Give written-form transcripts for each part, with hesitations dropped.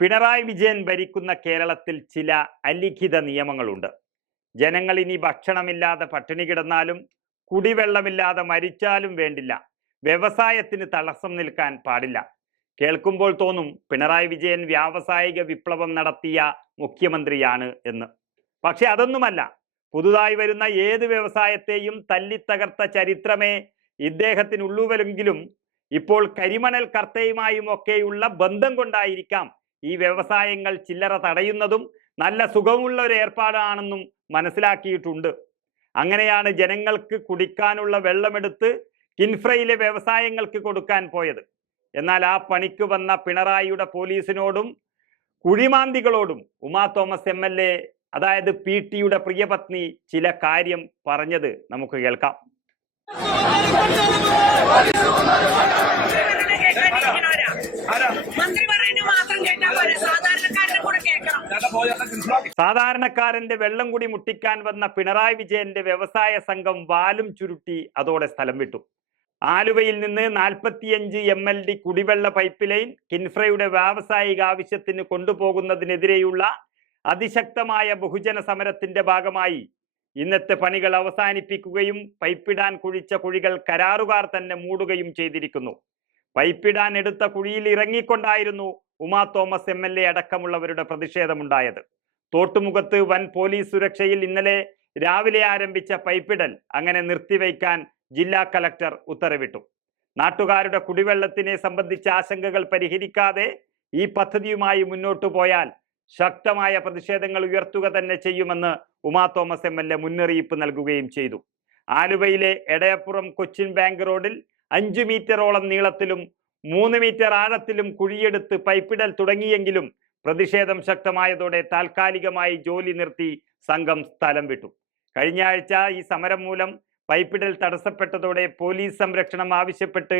പിണറായി വിജയൻ ഭരിക്കുന്ന കേരളത്തിൽ ചില അലിഖിത നിയമങ്ങളുണ്ട്. ജനങ്ങൾ ഇനി ഭക്ഷണമില്ലാതെ പട്ടിണി കിടന്നാലും കുടിവെള്ളമില്ലാതെ മരിച്ചാലും വേണ്ടില്ല, വ്യവസായത്തിന് തടസ്സം നിൽക്കാൻ പാടില്ല. കേൾക്കുമ്പോൾ തോന്നും പിണറായി വിജയൻ വ്യാവസായിക വിപ്ലവം നടത്തിയ മുഖ്യമന്ത്രിയാണ് എന്ന്. പക്ഷെ അതൊന്നുമല്ല. പുതുതായി വരുന്ന ഏത് വ്യവസായത്തെയും തല്ലിത്തകർത്ത ചരിത്രമേ ഇദ്ദേഹത്തിനുള്ളൂവെങ്കിലും ഇപ്പോൾ കരിമണൽ കർത്തയുമായും ഒക്കെയുള്ള ബന്ധം കൊണ്ടായിരിക്കാം ഈ വ്യവസായങ്ങൾ ചില്ലറ തടയുന്നതും നല്ല സുഖമുള്ള ഒരു ഏർപ്പാടാണെന്നും മനസ്സിലാക്കിയിട്ടുണ്ട്. അങ്ങനെയാണ് ജനങ്ങൾക്ക് കുടിക്കാനുള്ള വെള്ളമെടുത്ത് കിൻഫ്രയിലെ വ്യവസായങ്ങൾക്ക് കൊടുക്കാൻ പോയത്. എന്നാൽ ആ പണിക്ക് വന്ന പിണറായിയുടെ പോലീസിനോടും കുഴിമാന്തികളോടും ഉമാ തോമസ് MLA, അതായത് PT-യുടെ പ്രിയപത്നി, ചില കാര്യം പറഞ്ഞത് നമുക്ക് കേൾക്കാം. സാധാരണക്കാരന്റെ വെള്ളം കൂടി മുട്ടിക്കാൻ വന്ന പിണറായി വിജയന്റെ വ്യവസായ സംഘം വാലും ചുരുട്ടി അതോടെ സ്ഥലം വിട്ടു. ആലുവയിൽ നിന്ന് 45 MLD കുടിവെള്ള പൈപ്പ് ലൈൻ കിൻഫ്രയുടെ വ്യാവസായിക ആവശ്യത്തിന് കൊണ്ടുപോകുന്നതിനെതിരെയുള്ള അതിശക്തമായ ബഹുജന സമരത്തിന്റെ ഭാഗമായി ഇന്നത്തെ പണികൾ അവസാനിപ്പിക്കുകയും പൈപ്പിടാൻ കുഴിച്ച കുഴികൾ കരാറുകാർ തന്നെ മൂടുകയും ചെയ്തിരിക്കുന്നു. പൈപ്പിടാൻ എടുത്ത കുഴിയിൽ ഇറങ്ങിക്കൊണ്ടായിരുന്നു ഉമാ തോമസ് MLA അടക്കമുള്ളവരുടെ പ്രതിഷേധമുണ്ടായത്. തോട്ടുമുഖത്ത് വൻ പോലീസ് സുരക്ഷയിൽ ഇന്നലെ രാവിലെ ആരംഭിച്ച പൈപ്പിടൽ അങ്ങനെ നിർത്തിവെക്കാൻ ജില്ലാ കളക്ടർ ഉത്തരവിട്ടു. നാട്ടുകാരുടെ കുടിവെള്ളത്തിനെ സംബന്ധിച്ച ആശങ്കകൾ പരിഹരിക്കാതെ ഈ പദ്ധതിയുമായി മുന്നോട്ടു പോയാൽ ശക്തമായ പ്രതിഷേധങ്ങൾ ഉയർത്തുക തന്നെ ചെയ്യുമെന്ന് ഉമാ തോമസ് MLA മുന്നറിയിപ്പ് നൽകുകയും ചെയ്തു. ആലുവയിലെ എടയപ്പുറം കൊച്ചിൻ ബാങ്ക് റോഡിൽ 5 മീറ്ററോളം നീളത്തിലും 3 മീറ്റർ ആഴത്തിലും കുഴിയെടുത്ത് പൈപ്പിടൽ തുടങ്ങിയെങ്കിലും പ്രതിഷേധം ശക്തമായതോടെ താൽക്കാലികമായി ജോലി നിർത്തി സംഘം സ്ഥലം വിട്ടു. കഴിഞ്ഞ ആഴ്ച ഈ സമരം മൂലം പൈപ്പിടൽ തടസ്സപ്പെട്ടതോടെ പോലീസ് സംരക്ഷണം ആവശ്യപ്പെട്ട്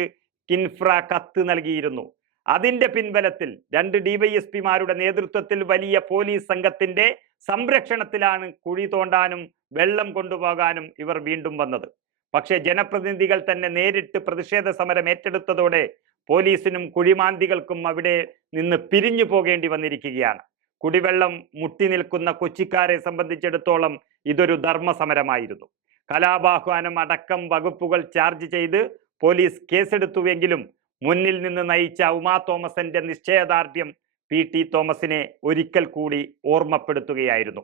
കിൻഫ്ര കത്ത് നൽകിയിരുന്നു. അതിന്റെ പിൻബലത്തിൽ 2 DYSP-മാരുടെ നേതൃത്വത്തിൽ വലിയ പോലീസ് സംഘത്തിന്റെ സംരക്ഷണത്തിലാണ് കുഴി തോണ്ടാനും വെള്ളം കൊണ്ടുപോകാനും ഇവർ വീണ്ടും വന്നത്. പക്ഷേ ജനപ്രതിനിധികൾ തന്നെ നേരിട്ട് പ്രതിഷേധ സമരം ഏറ്റെടുത്തതോടെ പോലീസിനും കുഴിമാന്തികൾക്കും അവിടെ നിന്ന് പിരിഞ്ഞു പോകേണ്ടി വന്നിരിക്കുകയാണ്. കുടിവെള്ളം മുട്ടി നിൽക്കുന്ന കൊച്ചിക്കാരെ സംബന്ധിച്ചിടത്തോളം ഇതൊരു ധർമ്മസമരമായിരുന്നു. കലാപാഹ്വാനം അടക്കം വകുപ്പുകൾ ചാർജ് ചെയ്ത് പോലീസ് കേസെടുത്തുവെങ്കിലും മുന്നിൽ നിന്ന് നയിച്ച ഉമാ തോമസിന്റെ നിശ്ചയദാർഢ്യം PT തോമസിനെ ഒരിക്കൽ കൂടി ഓർമ്മപ്പെടുത്തുകയായിരുന്നു.